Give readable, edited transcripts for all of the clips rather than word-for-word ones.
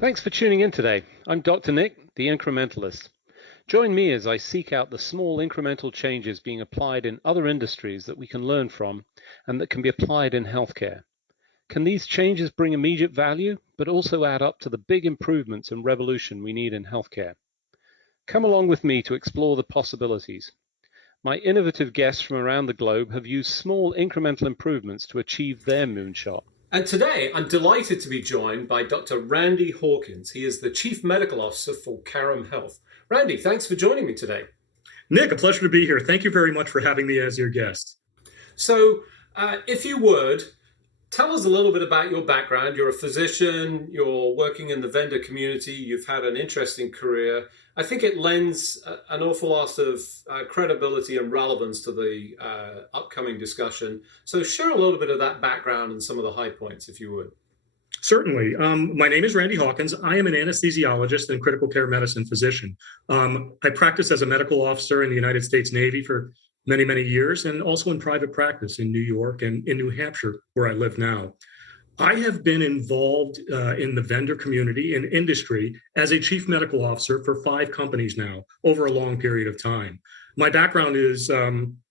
Thanks for tuning in today. I'm Dr. Nick, the Incrementalist. Join me as I seek out the small incremental changes being applied in other industries that we can learn from and that can be applied in healthcare. Can these changes bring immediate value, but also add up to the big improvements and revolution we need in healthcare? Come along with me to explore the possibilities. My innovative guests from around the globe have used small incremental improvements to achieve their moonshot. And today, I'm delighted to be joined by Dr. Randy Hawkins. He is the Chief Medical Officer for Carrum Health. Randy, thanks for joining me today. Nick, a pleasure to be here. Thank you very much for having me as your guest. So, if you would, tell us a little bit about your background. You're a physician, you're working in the vendor community, you've had an interesting career. I think it lends an awful lot of credibility and relevance to the upcoming discussion. So share a little bit of that background and some of the high points, if you would. Certainly. My name is Randy Hawkins. I am an anesthesiologist and critical care medicine physician. I practiced as a medical officer in the United States Navy for many, many years, and also in private practice in New York and in New Hampshire, where I live now. I have been involved in the vendor community and industry as a chief medical officer for 5 companies now over a long period of time. My background is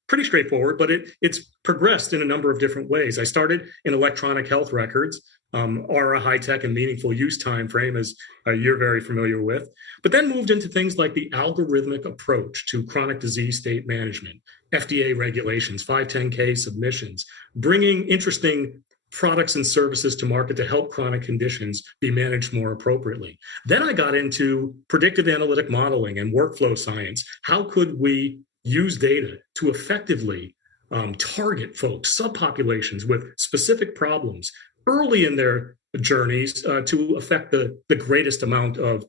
pretty straightforward, but it's progressed in a number of different ways. I started in electronic health records, or a high-tech and meaningful use time frame, as you're very familiar with, but then moved into things like the algorithmic approach to chronic disease state management, FDA regulations, 510K submissions, bringing interesting products and services to market to help chronic conditions be managed more appropriately. Then I got into predictive analytic modeling and workflow science. How could we use data to effectively target folks, subpopulations with specific problems early in their journeys to affect the greatest amount of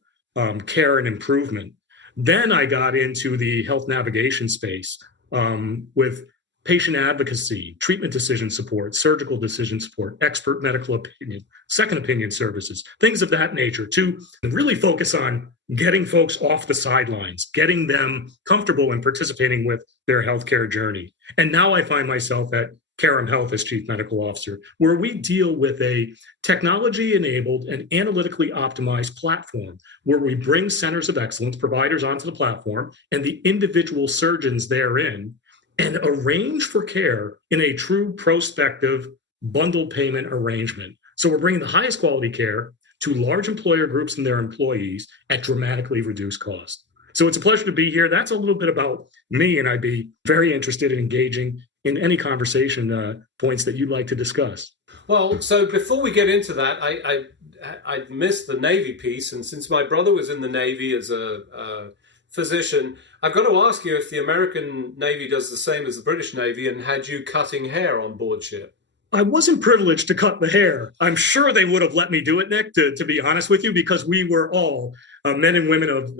care and improvement. Then I got into the health navigation space with patient advocacy, treatment decision support, surgical decision support, expert medical opinion, second opinion services, things of that nature, to really focus on getting folks off the sidelines, getting them comfortable in participating with their healthcare journey. And now I find myself at Carrum Health as Chief Medical Officer, where we deal with a technology-enabled and analytically optimized platform where we bring centers of excellence, providers onto the platform, and the individual surgeons therein, and arrange for care in a true prospective bundled payment arrangement. So we're bringing the highest quality care to large employer groups and their employees at dramatically reduced cost. So it's a pleasure to be here. That's a little bit about me, and I'd be very interested in engaging in any conversation points that you'd like to discuss. Well, so before we get into that, I missed the Navy piece, and since my brother was in the Navy as a physician, I've got to ask you if the American Navy does the same as the British Navy and had you cutting hair on board ship. I wasn't privileged to cut the hair. I'm sure they would have let me do it, Nick, to be honest with you, because we were all men and women of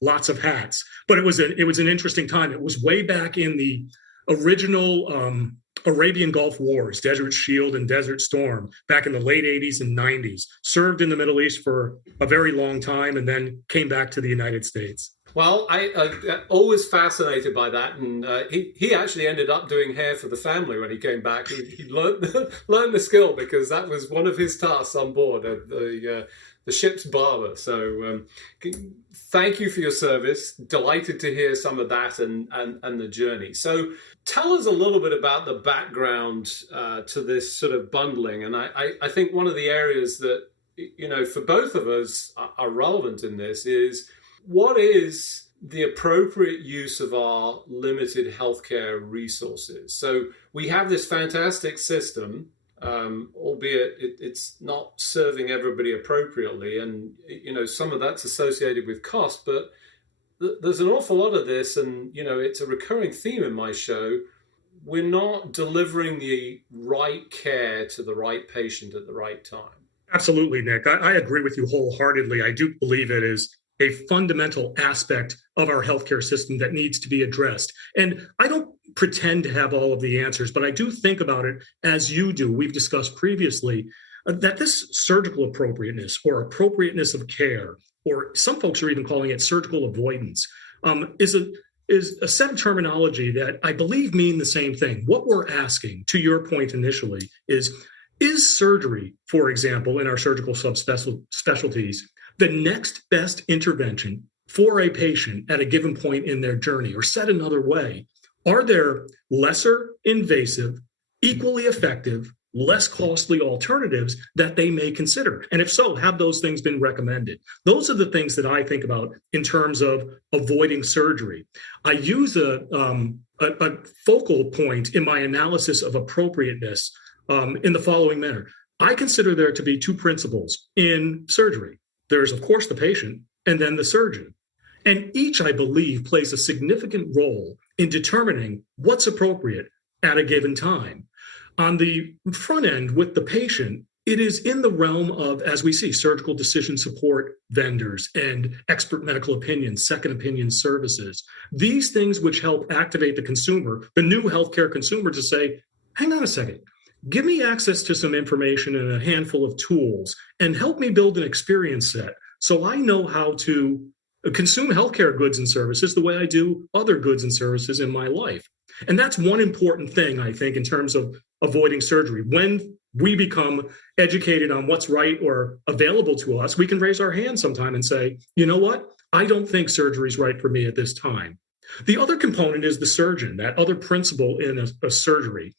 lots of hats. But it was an interesting time. It was way back in the original Arabian Gulf Wars, Desert Shield and Desert Storm, back in the late 80s and 90s. Served in the Middle East for a very long time and then came back to the United States. Well, I always fascinated by that, and he actually ended up doing hair for the family when he came back. He learned the skill because that was one of his tasks on board, the ship's barber. So thank you for your service. Delighted to hear some of that and the journey. So tell us a little bit about the background to this sort of bundling. And I think one of the areas that, for both of us are relevant in this is, what is the appropriate use of our limited healthcare resources? So we have this fantastic system, albeit it's not serving everybody appropriately. And, some of that's associated with cost, but there's an awful lot of this. And, it's a recurring theme in my show. We're not delivering the right care to the right patient at the right time. Absolutely, Nick. I agree with you wholeheartedly. I do believe it is a fundamental aspect of our healthcare system that needs to be addressed. And I don't pretend to have all of the answers, but I do think about it as you do. We've discussed previously that this surgical appropriateness or appropriateness of care, or some folks are even calling it surgical avoidance, is a set of terminology that I believe mean the same thing. What we're asking, to your point initially, is surgery, for example, in our surgical subspecialties, the next best intervention for a patient at a given point in their journey, or said another way, are there lesser invasive, equally effective, less costly alternatives that they may consider? And if so, have those things been recommended? Those are the things that I think about in terms of avoiding surgery. I use a focal point in my analysis of appropriateness in the following manner. I consider there to be two principles in surgery. There's, of course, the patient and then the surgeon. And each, I believe, plays a significant role in determining what's appropriate at a given time. On the front end with the patient, it is in the realm of, as we see, surgical decision support vendors and expert medical opinions, second opinion services. These things which help activate the consumer, the new healthcare consumer, to say, hang on a second, give me access to some information and a handful of tools and help me build an experience set so I know how to consume healthcare goods and services the way I do other goods and services in my life. And that's one important thing, I think, in terms of avoiding surgery. When we become educated on what's right or available to us, we can raise our hand sometime and say, you know what? I don't think surgery is right for me at this time. The other component is the surgeon, that other principle in a surgery.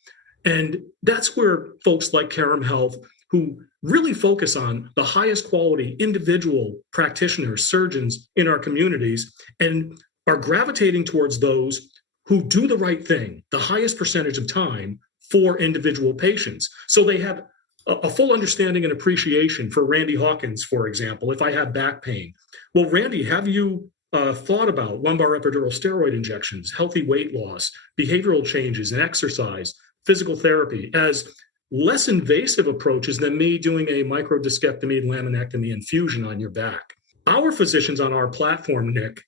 And that's where folks like Karam Health, who really focus on the highest quality individual practitioners, surgeons in our communities, and are gravitating towards those who do the right thing, the highest percentage of time for individual patients. So they have a full understanding and appreciation for Randy Hawkins, for example, if I have back pain. Well, Randy, have you thought about lumbar epidural steroid injections, healthy weight loss, behavioral changes and exercise, physical therapy as less invasive approaches than me doing a microdiscectomy, laminectomy, infusion on your back? Our physicians on our platform, Nick,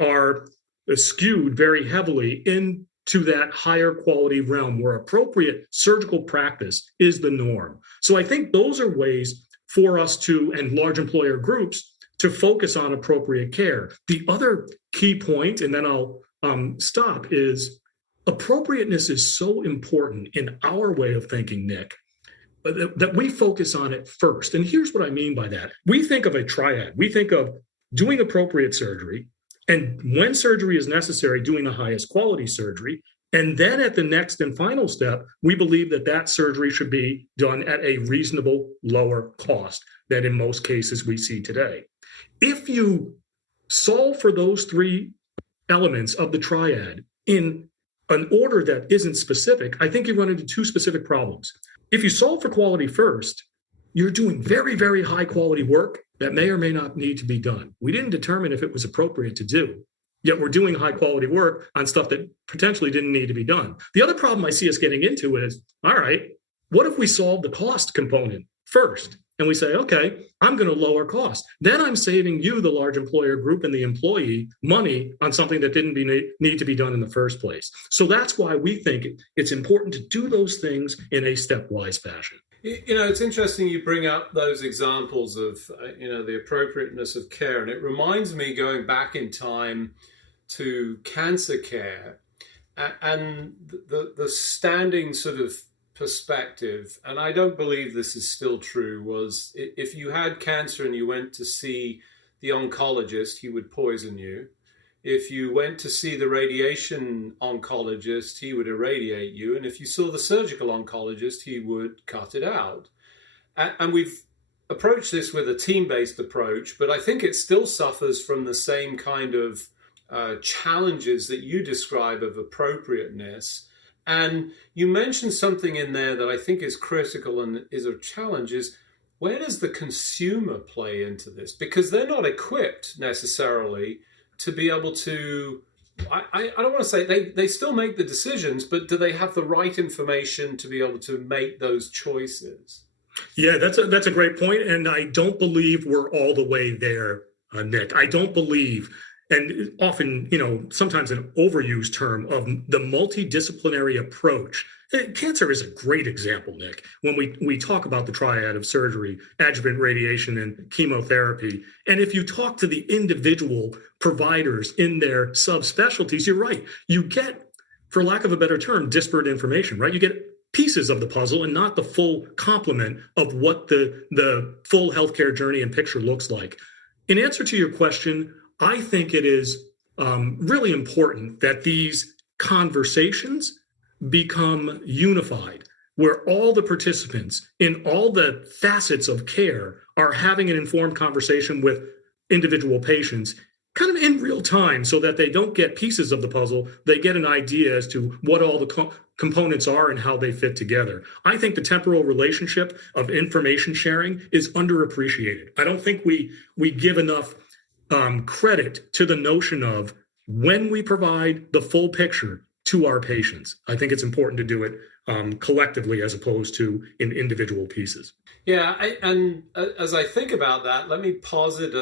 are skewed very heavily into that higher quality realm where appropriate surgical practice is the norm. So I think those are ways for us to, and large employer groups, to focus on appropriate care. The other key point, and then I'll stop, is appropriateness is so important in our way of thinking, Nick, that we focus on it first. And here's what I mean by that. We think of a triad. We think of doing appropriate surgery, and when surgery is necessary, doing the highest quality surgery. And then at the next and final step, we believe that that surgery should be done at a reasonable lower cost than in most cases we see today. If you solve for those three elements of the triad in an order that isn't specific, I think you run into two specific problems. If you solve for quality first, you're doing very, very high quality work that may or may not need to be done. We didn't determine if it was appropriate to do, yet we're doing high quality work on stuff that potentially didn't need to be done. The other problem I see us getting into is, all right, what if we solve the cost component first? And we say, okay, I'm going to lower cost. Then I'm saving you, the large employer group, and the employee money on something that didn't need to be done in the first place. So that's why we think it's important to do those things in a stepwise fashion. You know, it's interesting you bring up those examples of, the appropriateness of care. And it reminds me, going back in time to cancer care and the standing sort of perspective, and I don't believe this is still true, was if you had cancer and you went to see the oncologist, he would poison you. If you went to see the radiation oncologist, he would irradiate you. And if you saw the surgical oncologist, he would cut it out. And we've approached this with a team-based approach, but I think it still suffers from the same kind of challenges that you describe of appropriateness. And you mentioned something in there that I think is critical and is a challenge, is where does the consumer play into this? Because they're not equipped necessarily to be able to, I don't want to say, they still make the decisions, but do they have the right information to be able to make those choices? Yeah, that's a great point. And I don't believe we're all the way there, Nick. I don't believe, and often, sometimes an overused term of the multidisciplinary approach. Cancer is a great example, Nick. When we talk about the triad of surgery, adjuvant radiation, and chemotherapy, and if you talk to the individual providers in their subspecialties, you're right. You get, for lack of a better term, disparate information, right? You get pieces of the puzzle and not the full complement of what the full healthcare journey and picture looks like. In answer to your question, I think it is really important that these conversations become unified, where all the participants in all the facets of care are having an informed conversation with individual patients kind of in real time, so that they don't get pieces of the puzzle, they get an idea as to what all the components are and how they fit together. I think the temporal relationship of information sharing is underappreciated. I don't think we give enough credit to the notion of when we provide the full picture to our patients. I think it's important to do it collectively as opposed to in individual pieces. Yeah, and as I think about that, let me posit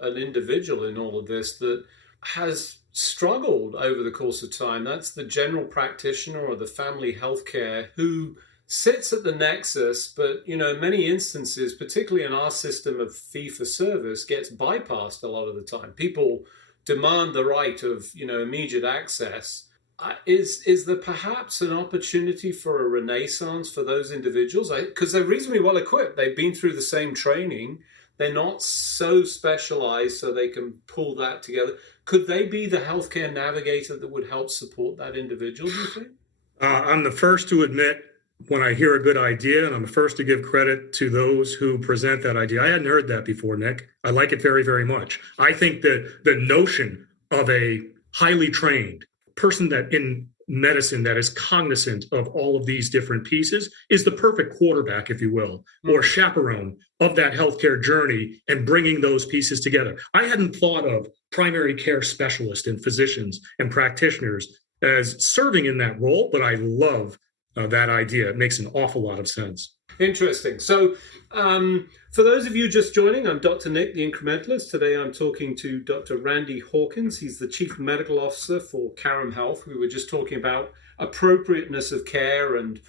an individual in all of this that has struggled over the course of time. That's the general practitioner or the family healthcare who sits at the nexus, but in many instances, particularly in our system of fee-for-service, gets bypassed a lot of the time. People demand the right of immediate access. Is there perhaps an opportunity for a renaissance for those individuals? Because they're reasonably well equipped. They've been through the same training. They're not so specialized so they can pull that together. Could they be the healthcare navigator that would help support that individual, do you think? I'm the first to admit when I hear a good idea, and I'm the first to give credit to those who present that idea. I hadn't heard that before, Nick. I like it very, very much. I think that the notion of a highly trained person that in medicine that is cognizant of all of these different pieces is the perfect quarterback, if you will, or chaperone of that healthcare journey and bringing those pieces together. I hadn't thought of primary care specialists and physicians and practitioners as serving in that role, but I love that idea. It makes an awful lot of sense. Interesting. So for those of you just joining, I'm Dr. Nick, the Incrementalist. Today I'm talking to Dr. Randy Hawkins. He's the Chief Medical Officer for Carrum Health. We were just talking about appropriateness of care and,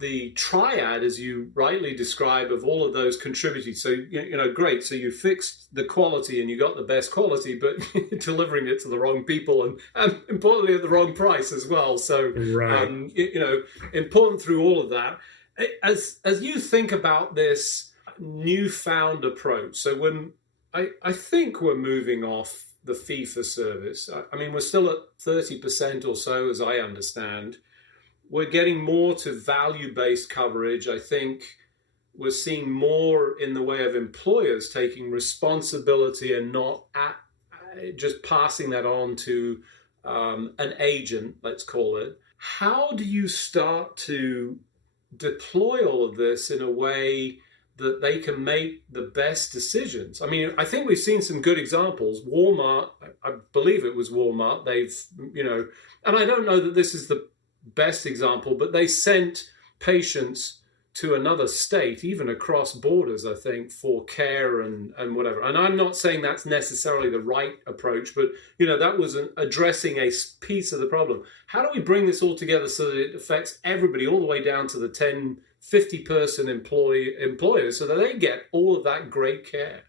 the triad, as you rightly describe, of all of those contributing. So, great. So you fixed the quality and you got the best quality, but delivering it to the wrong people and importantly at the wrong price as well. So, right. Important through all of that. As you think about this newfound approach, so when I think we're moving off the fee for service. I mean, we're still at 30% or so, as I understand. We're getting more to value-based coverage. I think we're seeing more in the way of employers taking responsibility and not just passing that on to an agent, let's call it. How do you start to deploy all of this in a way that they can make the best decisions? I mean, I think we've seen some good examples. Walmart, I believe it was Walmart, they've, and I don't know that this is the best example, but they sent patients to another state, even across borders, I think, for care and whatever. And I'm not saying that's necessarily the right approach, but, that was addressing a piece of the problem. How do we bring this all together so that it affects everybody all the way down to the 10, 50-person employers so that they get all of that great care?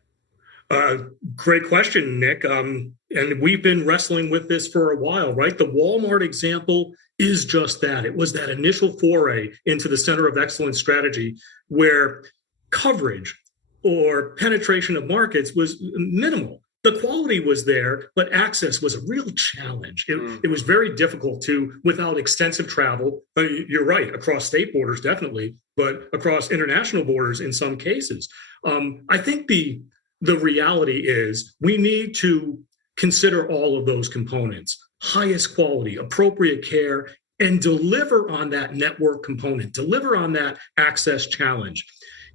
Great question, Nick. And we've been wrestling with this for a while, right? The Walmart example is just that. It was that initial foray into the center of excellence strategy where coverage or penetration of markets was minimal. The quality was there, but access was a real challenge. It was very difficult without extensive travel. You're right, across state borders, definitely, but across international borders in some cases. I think the reality is we need to consider all of those components, highest quality, appropriate care, and deliver on that network component, deliver on that access challenge.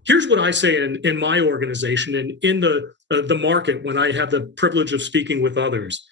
Here's what I say in my organization and in the market when I have the privilege of speaking with others.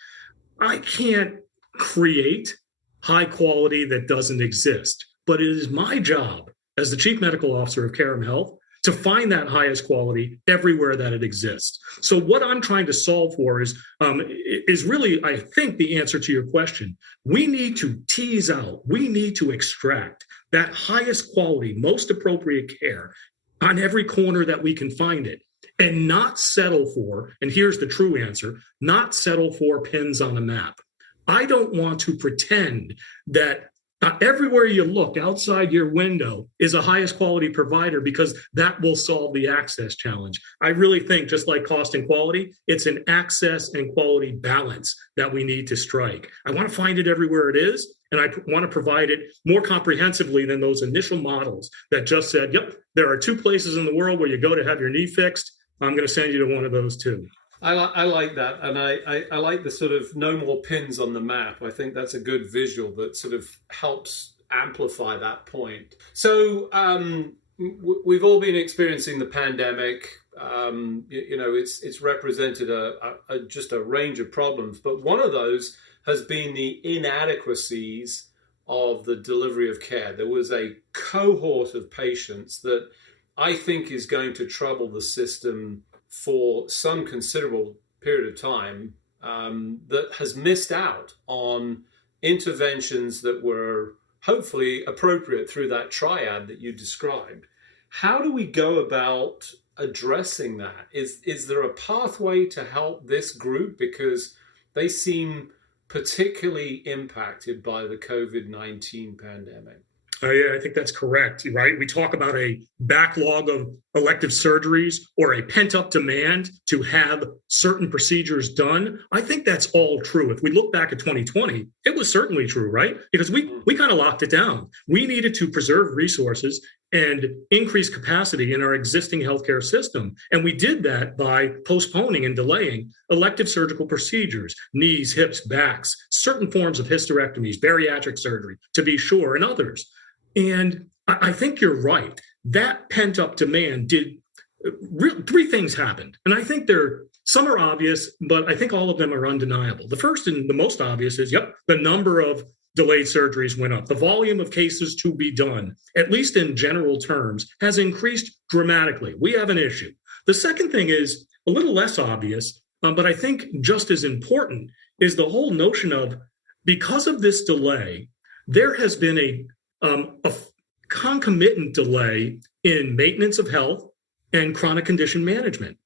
I can't create high quality that doesn't exist, but it is my job as the Chief Medical Officer of Carrum Health to find that highest quality everywhere that it exists. So what I'm trying to solve for is really, I think, the answer to your question. We need to tease out, we need to extract that highest quality, most appropriate care on every corner that we can find it, and not settle for, and here's the true answer, not settle for pins on a map. I don't want to pretend that Everywhere you look outside your window is a highest quality provider because that will solve the access challenge. I really think, just like cost and quality, it's an access and quality balance that we need to strike. I want to find it everywhere it is, and I want to provide it more comprehensively than those initial models that just said, yep, there are 2 places in the world where you go to have your knee fixed. I'm going to send you to one of those 2. I like that, and I like the sort of no more pins on the map. I think that's a good visual that sort of helps amplify that point. So we've all been experiencing the pandemic. It's represented just a range of problems, but one of those has been the inadequacies of the delivery of care. There was a cohort of patients that I think is going to trouble the system for some considerable period of time, that has missed out on interventions that were hopefully appropriate through that triad that you described. How do we go about addressing that? Is there a pathway to help this group, because they seem particularly impacted by the COVID-19 pandemic? Yeah, I think that's correct, right? We talk about a backlog of elective surgeries or a pent-up demand to have certain procedures done. I think that's all true. If we look back at 2020, it was certainly true, right? Because we kind of locked it down. We needed to preserve resources and increase capacity in our existing healthcare system. And we did that by postponing and delaying elective surgical procedures, knees, hips, backs, certain forms of hysterectomies, bariatric surgery, to be sure, and others. And I think you're right. That pent-up demand did 3 things happened. And I think some are obvious, but I think all of them are undeniable. The first and the most obvious is, the number of delayed surgeries went up. The volume of cases to be done, at least in general terms, has increased dramatically. We have an issue. The second thing is a little less obvious, but I think just as important, is the whole notion of, because of this delay, there has been a concomitant delay in maintenance of health and chronic condition management.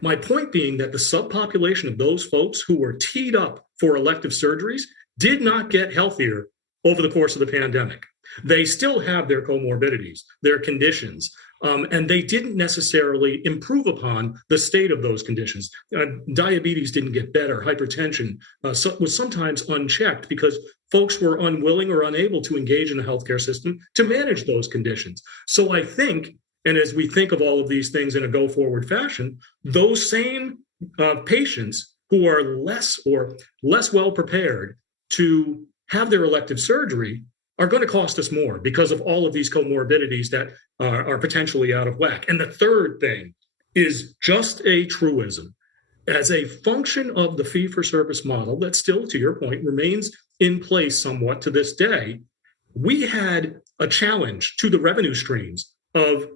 My point being that the subpopulation of those folks who were teed up for elective surgeries did not get healthier over the course of the pandemic. They still have their comorbidities, their conditions, and they didn't necessarily improve upon the state of those conditions. Diabetes didn't get better. Hypertension was sometimes unchecked because folks were unwilling or unable to engage in the healthcare system to manage those conditions. So I think, and as we think of all of these things in a go-forward fashion, those same patients who are less well prepared to have their elective surgery are going to cost us more because of all of these comorbidities that are potentially out of whack. And the third thing is just a truism. As a function of the fee-for-service model that still, to your point, remains in place somewhat to this day, we had a challenge to the revenue streams of,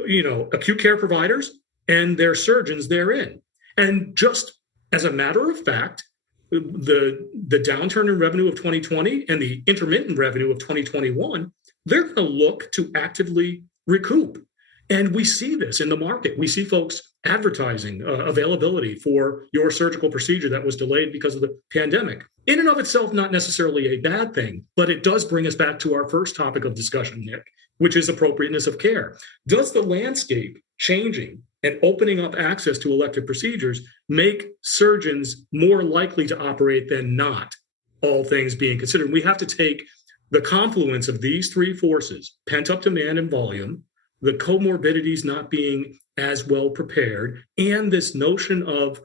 acute care providers and their surgeons therein. And just as a matter of fact, the downturn in revenue of 2020 and the intermittent revenue of 2021, they're going to look to actively recoup. And we see this in the market. We see folks advertising availability for your surgical procedure that was delayed because of the pandemic. In and of itself, not necessarily a bad thing, but it does bring us back to our first topic of discussion, Nick, which is appropriateness of care. Does the landscape changing and opening up access to elective procedures make surgeons more likely to operate than not, all things being considered? We have to take the confluence of these 3 forces, pent-up demand and volume, the comorbidities not being as well prepared, and this notion of,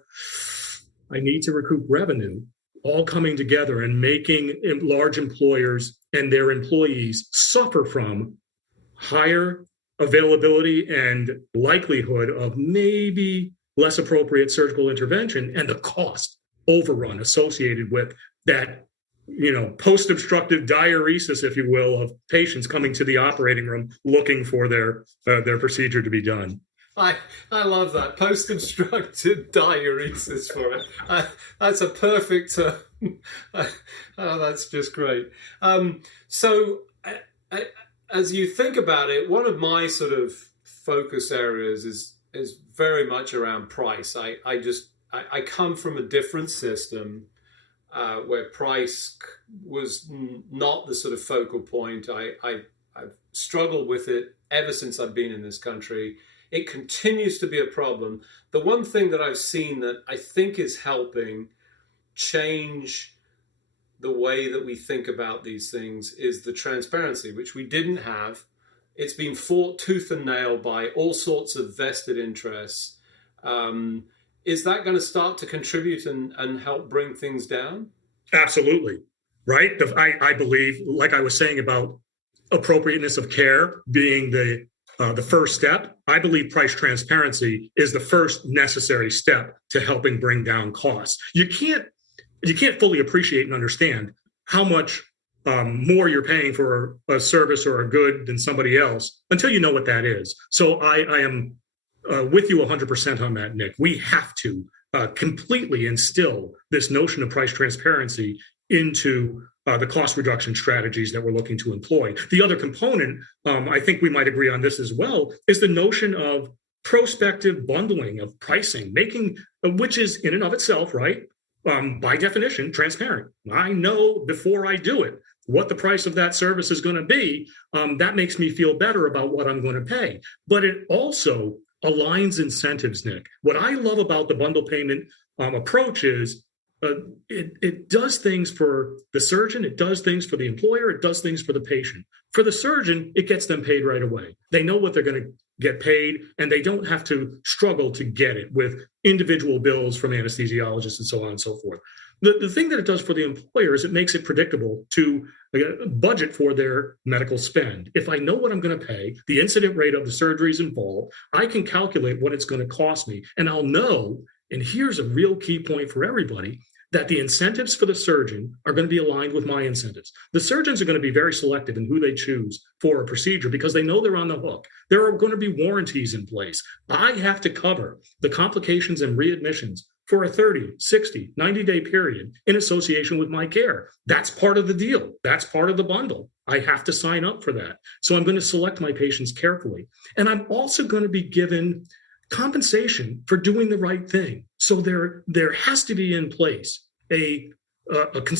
I need to recoup revenue, all coming together and making large employers and their employees suffer from higher availability and likelihood of maybe less appropriate surgical intervention, and the cost overrun associated with that, post-obstructive diuresis, if you will, of patients coming to the operating room looking for their procedure to be done. I love that, post-obstructive diuresis for it. That's a perfect. That's just great. So, as you think about it, one of my sort of focus areas is very much around price. I come from a different system. where price was not the sort of focal point. I've struggled with it ever since I've been in this country. It continues to be a problem. The one thing that I've seen that I think is helping change the way that we think about these things is the transparency, which we didn't have. It's been fought tooth and nail by all sorts of vested interests. Is that going to start to contribute and help bring things down? Absolutely. Right. I believe, like I was saying about appropriateness of care being the first step, I believe price transparency is the first necessary step to helping bring down costs. You can't fully appreciate and understand how much more you're paying for a service or a good than somebody else until you know what that is. So I am with you 100% on that, Nick. We have to completely instill this notion of price transparency into the cost reduction strategies that we're looking to employ. The other component, I think we might agree on this as well, is the notion of prospective bundling of pricing, which is in and of itself, right, by definition, transparent. I know before I do it what the price of that service is going to be. That makes me feel better about what I'm going to pay. But it also aligns incentives, Nick. What I love about the bundle payment approach is it does things for the surgeon, it does things for the employer, it does things for the patient. For the surgeon, it gets them paid right away. They know what they're going to get paid, and they don't have to struggle to get it with individual bills from anesthesiologists and so on and so forth. The thing that it does for the employer is it makes it predictable to budget for their medical spend. If I know what I'm going to pay, the incident rate of the surgeries involved, I can calculate what it's going to cost me. And I'll know, and here's a real key point for everybody, that the incentives for the surgeon are going to be aligned with my incentives. The surgeons are going to be very selective in who they choose for a procedure because they know they're on the hook. There are going to be warranties in place. I have to cover the complications and readmissions for a 30, 60, 90-day period in association with my care. That's part of the deal. That's part of the bundle. I have to sign up for that. So I'm going to select my patients carefully. And I'm also going to be given compensation for doing the right thing. So there has to be in place a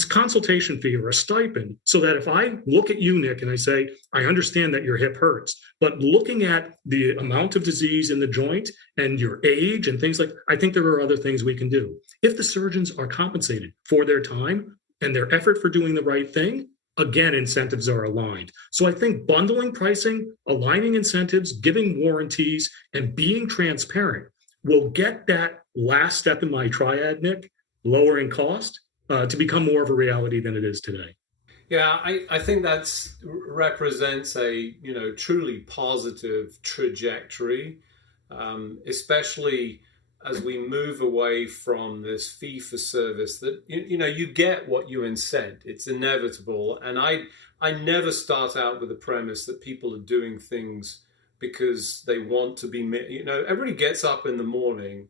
consultation fee or a stipend so that if I look at you, Nick, and I say, I understand that your hip hurts, but looking at the amount of disease in the joint and your age and things like, I think there are other things we can do. If the surgeons are compensated for their time and their effort for doing the right thing, again, incentives are aligned. So I think bundling pricing, aligning incentives, giving warranties, and being transparent will get that last step in my triad, Nick, lowering cost, to become more of a reality than it is today. Yeah, I think that represents a truly positive trajectory, especially as we move away from this fee for service that you get what you incent. It's inevitable, and I never start out with the premise that people are doing things because they want to be. Everybody gets up in the morning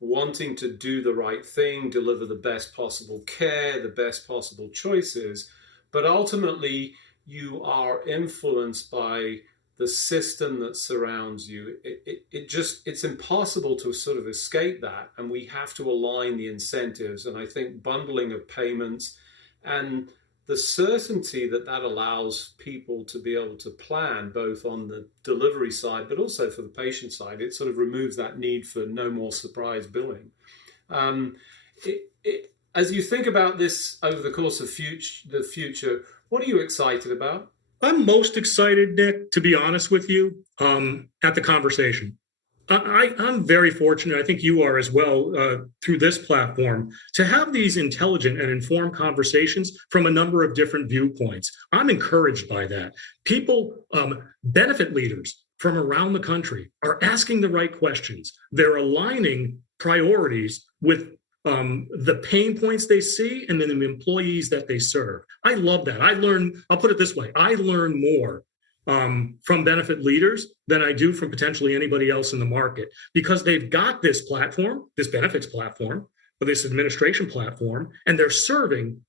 wanting to do the right thing, deliver the best possible care, the best possible choices, but ultimately you are influenced by the system that surrounds you. It's impossible to sort of escape that, and we have to align the incentives. And I think bundling of payments and the certainty that allows people to be able to plan both on the delivery side, but also for the patient side, it sort of removes that need for no more surprise billing. As you think about this over the course of the future, what are you excited about? I'm most excited, Nick, to be honest with you, at the conversation. I'm very fortunate, I think you are as well, through this platform, to have these intelligent and informed conversations from a number of different viewpoints. I'm encouraged by that. People, benefit leaders from around the country are asking the right questions. They're aligning priorities with the pain points they see and then the employees that they serve. I love that. I'll put it this way, I learn more from benefit leaders than I do from potentially anybody else in the market, because they've got this platform, this benefits platform, or this administration platform, and they're serving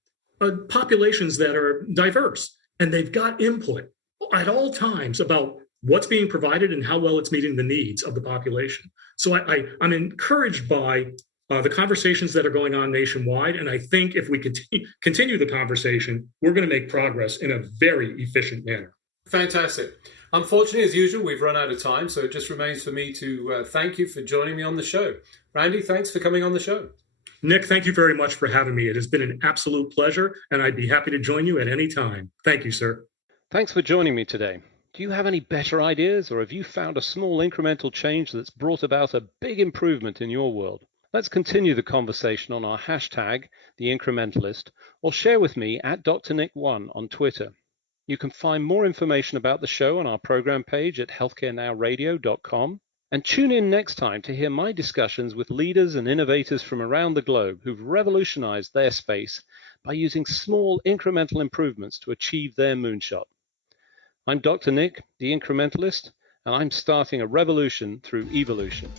populations that are diverse, and they've got input at all times about what's being provided and how well it's meeting the needs of the population. So I'm encouraged by the conversations that are going on nationwide. And I think if we continue the conversation, we're going to make progress in a very efficient manner. Fantastic. Unfortunately, as usual, we've run out of time, so it just remains for me to thank you for joining me on the show. Randy, thanks for coming on the show. Nick, thank you very much for having me. It has been an absolute pleasure, and I'd be happy to join you at any time. Thank you, sir. Thanks for joining me today. Do you have any better ideas, or have you found a small incremental change that's brought about a big improvement in your world? Let's continue the conversation on our hashtag, The Incrementalist, or share with me at DrNick1 on Twitter. You can find more information about the show on our program page at healthcarenowradio.com. And tune in next time to hear my discussions with leaders and innovators from around the globe who've revolutionized their space by using small incremental improvements to achieve their moonshot. I'm Dr. Nick, the Incrementalist, and I'm starting a revolution through evolution.